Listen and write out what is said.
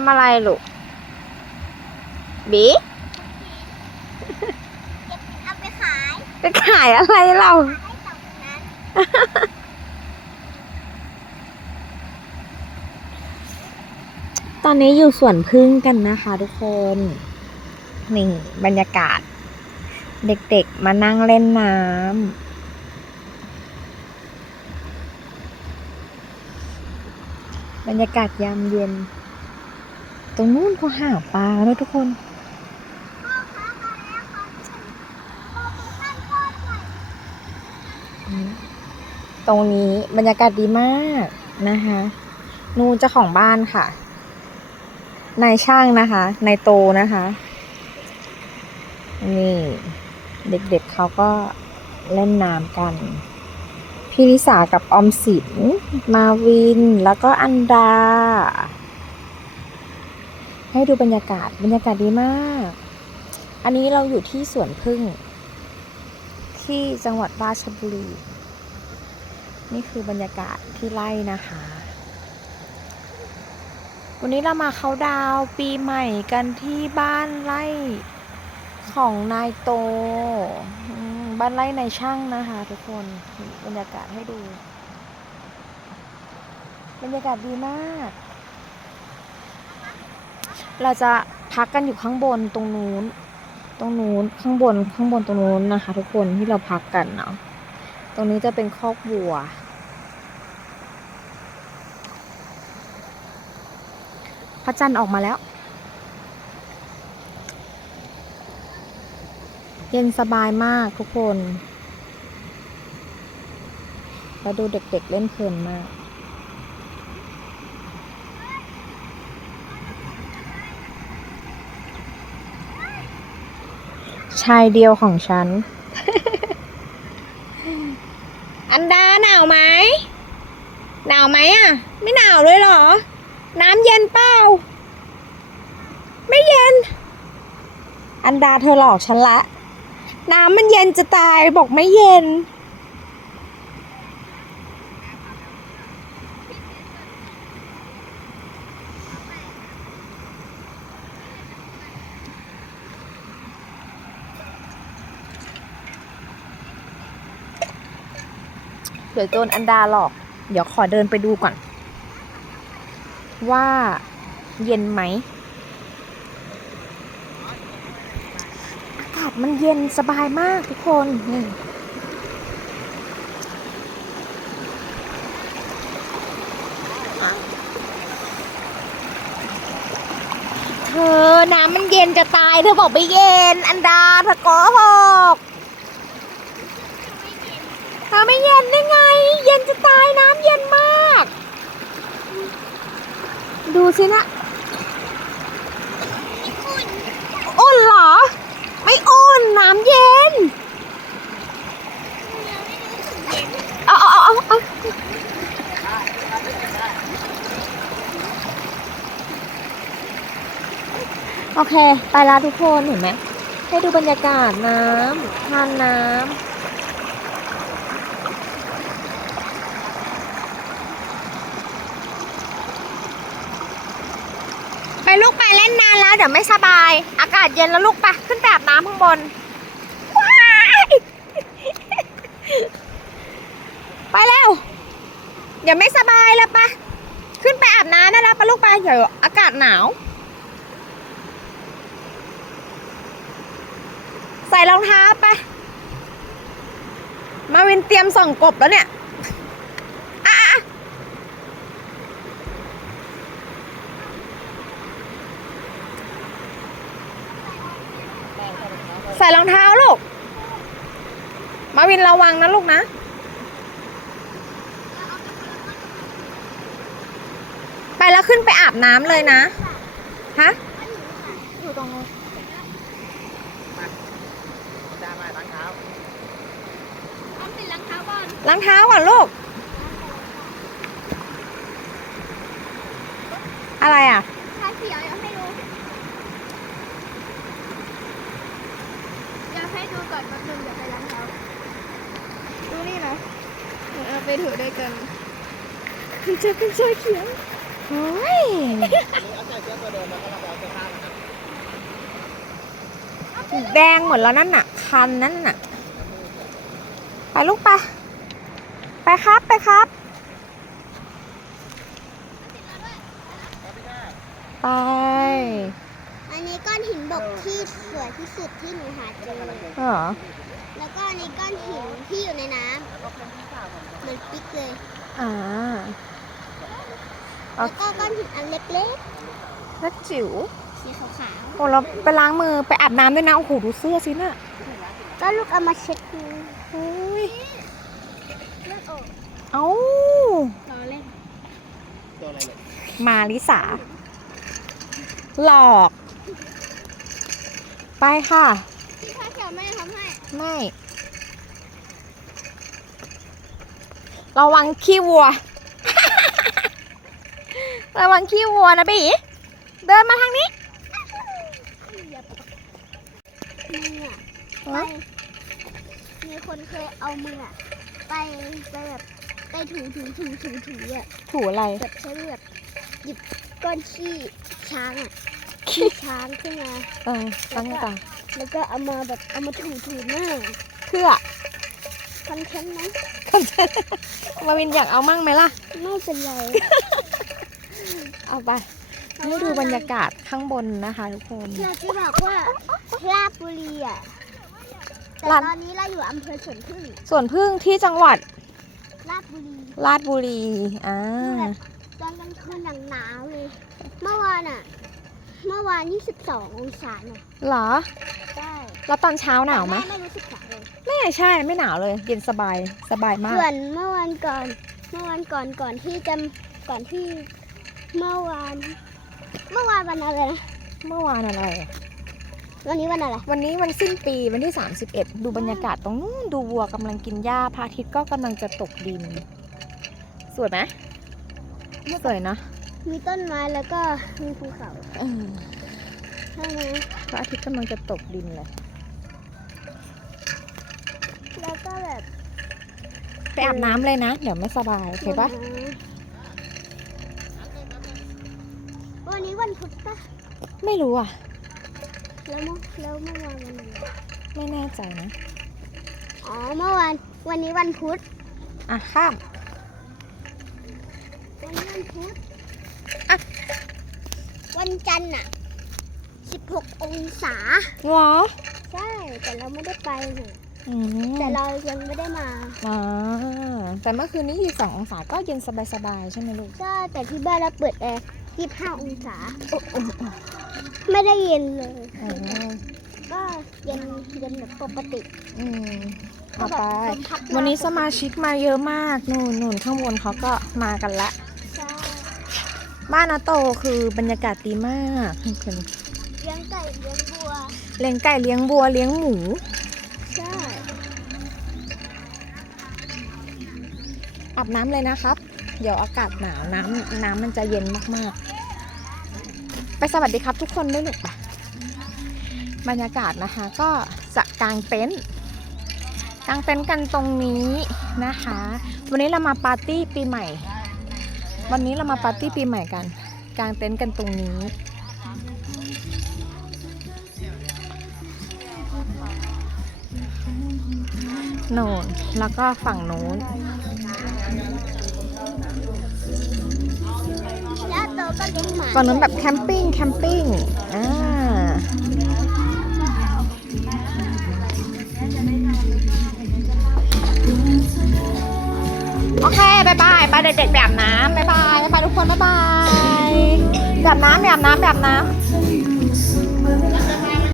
ำอะไรลูกบีเอาไปขายไปขายอะไรเราขายให้สองคนนั้นตอนนี้อยู่สวนพึ่งกันนะคะทุกคน นี่บรรยากาศ เด็กๆมานั่งเล่นน้ำบรรยากาศยามเย็น ตรงนู้นเขาหาปลาด้วทุกคนตรงนี้บรรยากาศดีมากนะคะ นูนเจ้าของบ้านค่ะ นายช่างนะคะ นายโตนะคะ นี่ เด็กๆเเขาก็เล่นน้ำกัน พี่ลิสากับอมสิน มาวิน แล้วก็อันดา ให้ดูบรรยากาศบรรยากาศดีมาก อันนี้เราอยู่ที่สวนพึ่ง ที่จังหวัดราชบุรี นี่คือบรรยากาศที่ไร่นะคะ วันนี้เรามาเขาดาวปีใหม่กันที่บ้านไร่ของนายโต บ้านไร่นายช่างนะคะทุกคนบรรยากาศให้ดู บรรยากาศดีมาก เราจะพักกันอยู่ข้างบนตรงนู้น ตรงนู้นข้างบนข้างบนตรงนู้นนะคะ ทุกคนที่เราพักกันเนาะตรงนี้จะเป็นคอกวัว พระจันทร์ออกมาแล้ว เย็นสบายมากทุกคน แล้วดูเด็กๆเล่นเพลินมาก ชายเดียวของฉัน อันดาหนาวไหม หนาวไหมอะ ไม่หนาวเลยเหรอ น้ำเย็นเปล่า ไม่เย็น อันดาเธอหลอกฉันละ น้ำมันเย็นจะตายบอกไม่เย็น เดี๋ยวโดนอันดาหลอก เดี๋ยวขอเดินไปดูก่อน ว่าเย็นไหม อากาศมันเย็นสบายมากทุกคนนี่เธอน้ำมันเย็นจะตาย เธอบอกไม่เย็น อันดาเธอโกหก เธอไม่เย็นได้ไง เย็นจะตายน้ำเย็นมาก ดูสินะอุ่นเหรอ ไม่อุ่นน้ำเย็นเอาเอาเอาเอาเอโอเค ไปแล้วทุกคนเห็นไหมให้ดูบรรยากาศน้ำทานน้ำ ไปลูกไปเล่นนาน แล้วเดี๋ยวไม่สบาย อากาศเย็นแล้วลูกไปขึ้นไปอาบน้ำข้างบน ไปเร็วเดี๋ยวไม่สบายแล้วปะขึ้นไปอาบน้ำได้แล้วปะลูกไปเดี๋ยวอากาศหนาว ใส่รองเท้าไปมาวินเตรียมส่องกบแล้วเนี่ยอะอะอะ ใส่รองเท้าลูก มาวินระวังนะลูกนะ ไปแล้วขึ้นไปอาบน้ำเลยนะ ฮะ อยู่ตรงนู้นจ้ามาล้างเท้าเอาปิดรองเท้าก่อนล้างเท้าก่อนลูก อะไรอะ ก่อนแป๊บนึงอย่าไปล้างเท้าดูนี่นะเอาไปถูด้วยกันพี่เจ้าพี่เจ้าเขียวโอ้ยแดงหมดแล้วนั่นน่ะ คันนั่นน่ะ ไปลูกไป ไปครับไปครับไป อันนี้ก้อนหินบกที่สวยที่สุดที่หนูหาเจอเหรอแล้วก็อันนี้ก้อนหินที่อยู่ในน้ำเหมือนปิ๊กเลย อ่า โอแล้วเค ก็ก้อนหินอันเล็กแล้วจิ๋ว ๆ สีขาวโอ้เราไปล้างมือไปอาบน้ำด้วยนะโอ้โหดูเสื้อสิน่ะๆ ก็ลูกเอามาเช็ดดูเฮ้ยเลือดออกเอ้า รอเล่นตัวอะไรเลยมาลิสา หลอก ไปค่ะ พี่พาเขียวไม่ทำให้ ไม่ ระวังขี้วัว ระวังขี้วัวนะบีเดินมาทางนี้มืออะไป มีคนเคยเอามืออะไปไปแบบไปถูถูถูถูถูอะถูอะไร แบบใช้มือแบบหยิบก้อนขี้ช้างอะ ขี้ช้างขึ้นมา เออตั้งตาแล้วก็เอามาแบบเอามาถูถูหน้าเพื่อคอนเทนต์นะมาวินอยากเอามั่งไหมล่ะ ไม่เป็นไร เอาไปให้ดูบรรยากาศข้างบนนะคะ ทุกคนอยากจะบอกว่าลาดบุรีอะแต่ลาดตอนนี้เราอยู่อำเภอสวนพึ่งส่วนพึ่งที่จังหวัดลาดบุรีราชบุรีอ่าตอนกลางคืนอย่างหนาวเลย เมื่อวานอะ เมื่อวาน22องศาเนี่ยเหรอ ใช่แล้วตอนเช้าหนาวไหมแต่แไม่รู้สึกหนาวเลยไม่ใช่ไม่หนาวเลย เย็นสบายสบายมาก ส่วนเมื่อวันก่อน เมื่อวันก่อนก่อนที่จะก่อนที่เมื่อวาน เมื่อวานวันอะไรนะเมื่อวานอะไรอะวันนี้วันอะไร วันนี้วันสิ้นปีวันที่ 31 ดูบรรยากาศตรงนู้นดูวัวกำลังกินหญ้าพระอาทิตย์ก็กำลังจะตกดิน สวยไหมสวยนะ มีต้นไม้แล้วก็มีภูเขาเออใช่ไหมพระอาทิตย์กำลังจะตกดินเลย แล้วก็แบบไปอาบน้ำเลยนะ เดี๋ยวไม่สบาย โอเคปะวันนี้วันพุธปะไม่รู้อะ แล้วเมื่อแล้วเมื่อวานวันอะไรไม่แน่ใจนะ อ๋อ เมื่อวาน วันนี้วันพุธ อะข้ามวันนี้วันพุธอะ วันจันทร์อะ16 องศา หรอใช่ แต่เราไม่ได้ไปเนี่ยอืมแต่เรายังไม่ได้มาอ่าแต่เมื่อคืนนี้22องศาก็เย็นสบายๆใช่ไหมลูกใช่แต่ที่บ้านเราเปิดแอร์25 องศา ไม่ได้เย็นเลย อ๋อก็เย็นเย็นแบบปกติอืมก็เอาแบบไป ลมพัดวันนี้สมาชิกมาเยอะมาก นู่นนู่นข้างบนเขาก็มากันละใช่ บ้านนาโตคือบรรยากาศดีมากทุกคนเลี้ยงไก่เลี้ยงบัวเลี้ยงไก่เลี้ยงบัวเลี้ยงหมู ใช่ อาบน้ำเลยนะครับ เดี๋ยวอากาศหนาวน้ำน้ำมันจะเย็นมากๆ ไปสวัสดีครับทุกคนด้วยลูกไปบรรยากาศนะคะ ก็จะกางเต็นท์กางเต็นท์กันตรงนี้นะคะ วันนี้เรามาปาร์ตี้ปีใหม่ วันนี้เรามาปาร์ตี้ปีใหม่กัน กางเต็นท์กันตรงนี้ โน่น แล้วก็ฝั่งนู้นแล้วโตก็เลี้ยงหมาฝั่งนู้นแบบแคมปิ้ง แคมปิ้ง อ่า โอเคบายบายไปเด็กๆแบบน้ำบายบายบายบายทุกคนบายบายแบบน้ำแบบน้ำแบบน้ำ